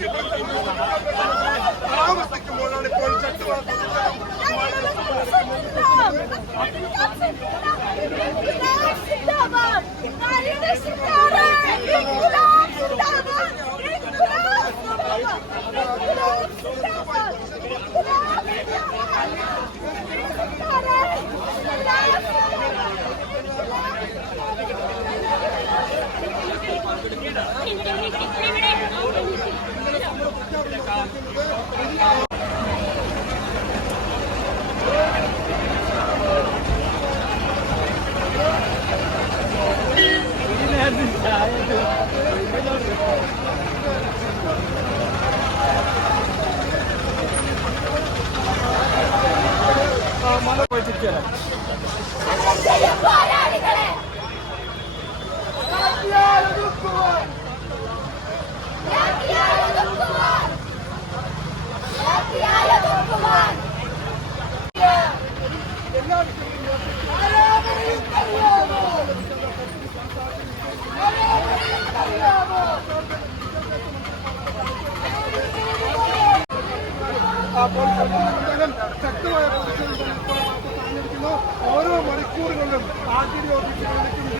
Siddha! Siddha! Siddha! Siddha! മല പോയിട്ടിരിക്കാനോ പോരാളികളെ ശക്തമായ പ്രതിഷേധം ഓരോ മണിക്കൂറുകളിലും ആർ ടി ഡി ഓഫീസുകളിലേക്കും